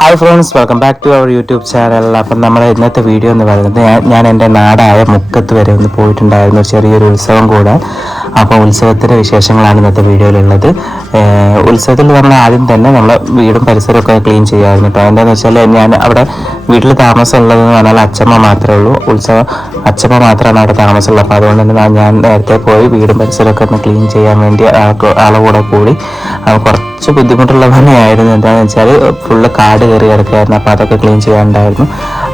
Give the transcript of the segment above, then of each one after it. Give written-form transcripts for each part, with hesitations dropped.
Hi friends, welcome back to our YouTube channel. അപ്പം നമ്മൾ ഇന്നത്തെ വീഡിയോ എന്ന് പറയുന്നത് ഞാൻ എൻ്റെ നാടായ മുക്കത്ത് വരെ ഒന്ന് പോയിട്ടുണ്ടായിരുന്നു, ചെറിയൊരു ഉത്സവം കൂടാൻ. അപ്പോൾ ഉത്സവത്തിൻ്റെ വിശേഷങ്ങളാണ് ഇന്നത്തെ വീഡിയോയിലുള്ളത്. ഉത്സവത്തിൽ നമ്മൾ ആദ്യം തന്നെ നമ്മൾ വീടും പരിസരമൊക്കെ ക്ലീൻ ചെയ്യുമായിരുന്നു കേട്ടോ. എന്താണെന്ന് വെച്ചാൽ ഞാൻ അവിടെ വീട്ടിൽ താമസം ഉള്ളതെന്ന് പറഞ്ഞാൽ അച്ഛമ്മ മാത്രമേ ഉള്ളൂ. അച്ഛമ്മ മാത്രമാണ് അവിടെ താമസമുള്ളത്. അപ്പോൾ അതുകൊണ്ട് തന്നെ ഞാൻ നേരത്തെ പോയി വീടും പരിസരമൊക്കെ ഒന്ന് ക്ലീൻ ചെയ്യാൻ വേണ്ടി ആളെ കൂടെ കൂടി. കുറച്ച് ബുദ്ധിമുട്ടുള്ള പണിയായിരുന്നു. എന്താണെന്ന് വെച്ചാൽ ഫുള്ള് കാട് കയറി കിടക്കുകയായിരുന്നു. അപ്പോൾ അതൊക്കെ ക്ലീൻ ചെയ്യാനുണ്ടായിരുന്നു.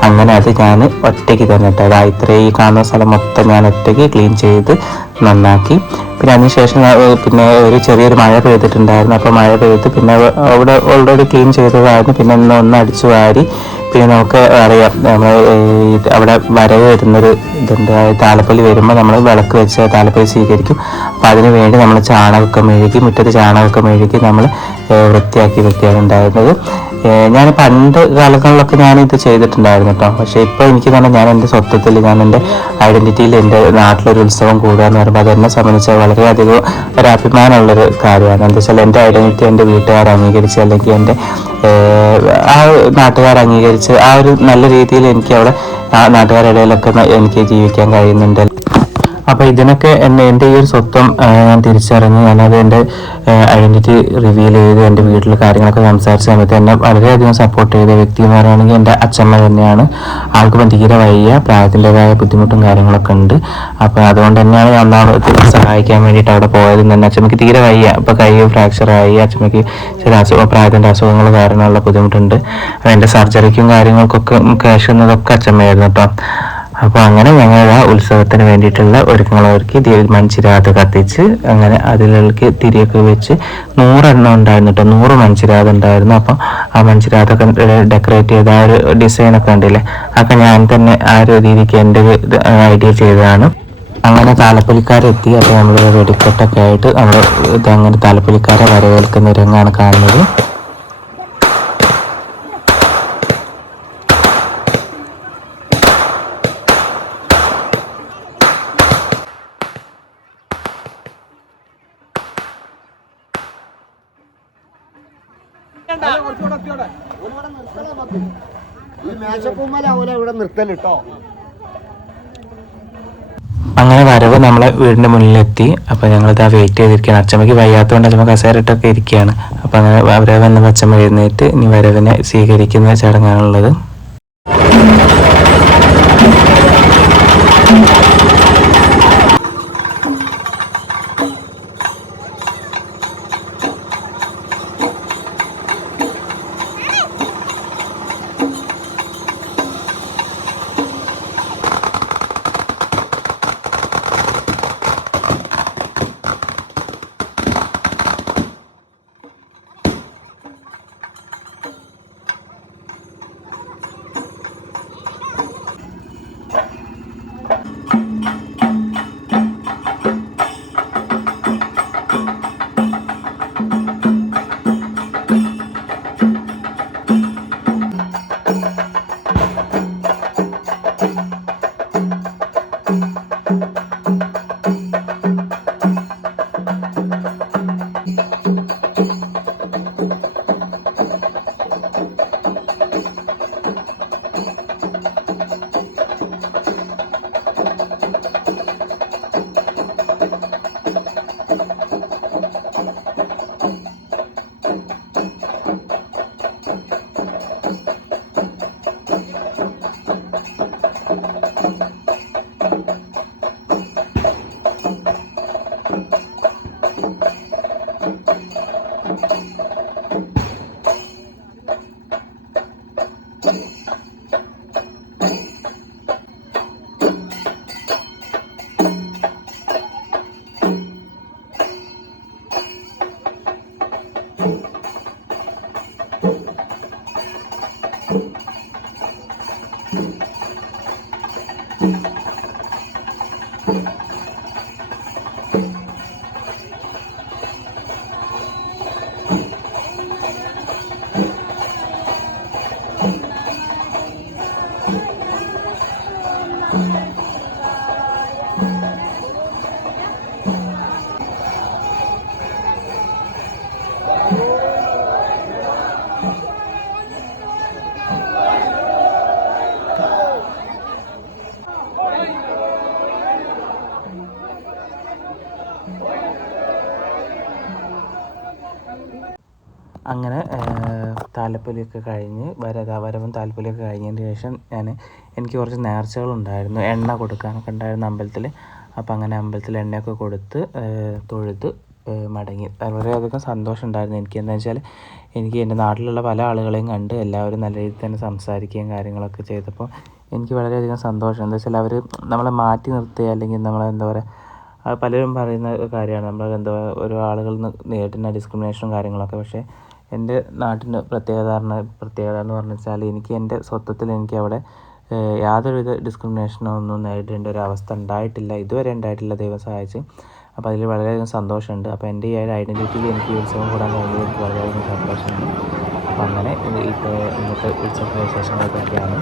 അങ്ങനെ അത് ഞാൻ ഒറ്റയ്ക്ക് തന്നെ ഇട്ടത്. ഇത്രയും ഈ കാണുന്ന സ്ഥലം മൊത്തം ഞാൻ ഒറ്റയ്ക്ക് ക്ലീൻ ചെയ്ത് നന്നാക്കി. പിന്നെ അതിനുശേഷം പിന്നെ ഒരു ചെറിയൊരു മഴ പെയ്തിട്ടുണ്ടായിരുന്നു. അപ്പോൾ മഴ പെയ്ത് പിന്നെ അവിടെ ഓൾറെഡി ക്ലീൻ ചെയ്തതായിരുന്നു. പിന്നെ ഒന്ന് അടിച്ചു വാരി. പിന്നെ നമുക്ക് അറിയാം, നമ്മൾ അവിടെ വരവ് വരുന്നൊരു ഇതുണ്ട്. താലപ്പൊലി വരുമ്പോൾ നമ്മൾ വിളക്ക് വെച്ച് താലപ്പൊലി സ്വീകരിക്കും. അപ്പോൾ അതിന് വേണ്ടി നമ്മൾ ചാണകമൊക്കെ മെഴുകി, മുറ്റത്ത് ചാണകമൊക്കെ മെഴുകി നമ്മൾ വൃത്തിയാക്കി വെക്കുകയാണ് ഉണ്ടായിരുന്നത്. ഞാൻ പണ്ട് കാലങ്ങളിലൊക്കെ ഞാനിത് ചെയ്തിട്ടുണ്ടായിരുന്നു കേട്ടോ. പക്ഷേ ഇപ്പോൾ എനിക്ക് തന്നെ ഞാൻ എൻ്റെ സ്വത്വത്തിൽ, ഞാൻ എൻ്റെ ഐഡൻറ്റിറ്റിയിൽ എൻ്റെ നാട്ടിലൊരു ഉത്സവം കൂടുക എന്ന് പറയുമ്പോൾ അതെന്നെ സംബന്ധിച്ച് വളരെയധികം ഒരു അഭിമാനമുള്ളൊരു കാര്യമാണ്. എന്താ വെച്ചാൽ എൻ്റെ ഐഡൻറ്റിറ്റി എൻ്റെ വീട്ടുകാർ അംഗീകരിച്ച്, അല്ലെങ്കിൽ എൻ്റെ ആ നാട്ടുകാർ അംഗീകരിച്ച് ആ ഒരു നല്ല രീതിയിൽ എനിക്ക് അവിടെ ആ നാട്ടുകാരുടെ ഇടയിലൊക്കെ എനിക്ക് ജീവിക്കാൻ കഴിയുന്നുണ്ട്. അപ്പോൾ ഇതിനൊക്കെ എൻ്റെ ഈ ഒരു സ്വത്വം ഞാൻ തിരിച്ചറിഞ്ഞ് ഞാനത് എൻ്റെ ഐഡൻറ്റിറ്റി റിവീൽ ചെയ്ത് എൻ്റെ വീട്ടിൽ കാര്യങ്ങളൊക്കെ സംസാരിച്ച സമയത്ത് എന്നെ വളരെയധികം സപ്പോർട്ട് ചെയ്ത വ്യക്തി എന്ന് പറയുകയാണെങ്കിൽ എൻ്റെ അച്ഛമ്മ തന്നെയാണ്. ആൾക്കിപ്പം തീരെ വയ്യ, പ്രായത്തിൻ്റെതായ ബുദ്ധിമുട്ടും കാര്യങ്ങളൊക്കെ ഉണ്ട്. അപ്പോൾ അതുകൊണ്ട് തന്നെയാണ് ഒന്നാമത് സഹായിക്കാൻ വേണ്ടിയിട്ട് അവിടെ പോയത്. തന്നെ അച്ഛമ്മയ്ക്ക് തീരെ വയ്യ, ഇപ്പോൾ കൈ ഫ്രാക്ചറായി. അച്ഛമ്മയ്ക്ക് ചില പ്രായത്തിൻ്റെ അസുഖങ്ങൾ കാരണമുള്ള ബുദ്ധിമുട്ടുണ്ട്. അപ്പോൾ എൻ്റെ സർജറിക്കും കാര്യങ്ങൾക്കൊക്കെ ക്യാഷ് എന്നതൊക്കെ അച്ഛമ്മയായിരുന്നു കേട്ടോ. അപ്പോൾ അങ്ങനെ ഞങ്ങൾ ആ ഉത്സവത്തിന് വേണ്ടിയിട്ടുള്ള ഒരുക്കി മൺചിരാത് കത്തിച്ച് അങ്ങനെ അതിലേക്ക് തിരിയൊക്കെ വെച്ച് 100 എണ്ണം ഉണ്ടായിരുന്നു കേട്ടോ. 100 മൺചിരാത് ഉണ്ടായിരുന്നു. അപ്പോൾ ആ മൺചിരാതൊക്കെ ഡെക്കറേറ്റ് ചെയ്ത ആ ഒരു ഡിസൈനൊക്കെ ഉണ്ടല്ലേ, അതൊക്കെ ഞാൻ തന്നെ ആ ഒരു രീതിക്ക് എൻ്റെ ഐഡിയ ചെയ്തതാണ്. അങ്ങനെ താലപ്പൊലിക്കാരെത്തി. അപ്പോൾ നമ്മൾ വെടിക്കെട്ടൊക്കെ ആയിട്ട് നമ്മൾ ഇതങ്ങനെ താലപ്പൊലിക്കാരെ വരവേൽക്കുന്ന രംഗമാണ് കാണുന്നത്. അങ്ങനെ വരവ് നമ്മളെ വീടിൻ്റെ മുന്നിലെത്തി. അപ്പോൾ ഞങ്ങളിതാ വെയിറ്റ് ചെയ്തിരിക്കുകയാണ്. അച്ഛമ്മയ്ക്ക് വയ്യാത്തതുകൊണ്ട് അച്ഛമ്മ കസേരയിട്ടൊക്കെ ഇരിക്കുകയാണ്. അപ്പോൾ അങ്ങനെ അവരെ വന്ന അച്ഛമ്മ എഴുന്നേറ്റ് ഇനി വരവിനെ സ്വീകരിക്കുന്ന ചടങ്ങാണുള്ളത്. താലപ്പൊലിയൊക്കെ കഴിഞ്ഞ് വരവും താലപ്പൊലിയൊക്കെ കഴിഞ്ഞതിന് ശേഷം എനിക്ക് കുറച്ച് നേർച്ചകളുണ്ടായിരുന്നു, എണ്ണ കൊടുക്കാനൊക്കെ ഉണ്ടായിരുന്നു അമ്പലത്തിൽ. അപ്പോൾ അങ്ങനെ അമ്പലത്തിൽ എണ്ണയൊക്കെ കൊടുത്ത് തൊഴുത് മടങ്ങി. വളരെയധികം സന്തോഷമുണ്ടായിരുന്നു എനിക്ക്. എന്താ വെച്ചാൽ എനിക്ക് എൻ്റെ നാട്ടിലുള്ള പല ആളുകളെയും കണ്ട് എല്ലാവരും നല്ല രീതിയിൽ തന്നെ സംസാരിക്കുകയും കാര്യങ്ങളൊക്കെ ചെയ്തപ്പോൾ എനിക്ക് വളരെയധികം സന്തോഷം. എന്താ വെച്ചാൽ അവർ നമ്മളെ മാറ്റി നിർത്തുക അല്ലെങ്കിൽ നമ്മളെ എന്താ പറയുക, പലരും പറയുന്ന കാര്യമാണ് നമ്മൾ എന്താ ഓരോ ആളുകളിൽ നിന്ന് നേരിടുന്ന ഡിസ്ക്രിമിനേഷനും കാര്യങ്ങളൊക്കെ. പക്ഷേ എൻ്റെ നാട്ടിൻ്റെ പ്രത്യേകത എന്ന് പറഞ്ഞു വെച്ചാൽ എനിക്ക് എൻ്റെ സ്വത്വത്തിൽ എനിക്ക് അവിടെ യാതൊരുവിധ ഡിസ്ക്രിമിനേഷനോ ഒന്നും നേരിടേണ്ട ഒരു അവസ്ഥ ഉണ്ടായിട്ടില്ല, ഇതുവരെ ഉണ്ടായിട്ടില്ല, ദൈവം സഹായിച്ച്. അപ്പോൾ അതിൽ വളരെയധികം സന്തോഷമുണ്ട്. അപ്പോൾ എൻ്റെ ഈ ഒരു ഐഡൻറ്റിറ്റിയിൽ എനിക്ക് ഈ ഉത്സവം കൂടാൻ കഴിഞ്ഞതിൽ എനിക്ക് വളരെയധികം സന്തോഷമുണ്ട്. അപ്പോൾ അങ്ങനെ ഇന്നത്തെ ഉത്സവ വിശേഷങ്ങളെ പറ്റിയാണ്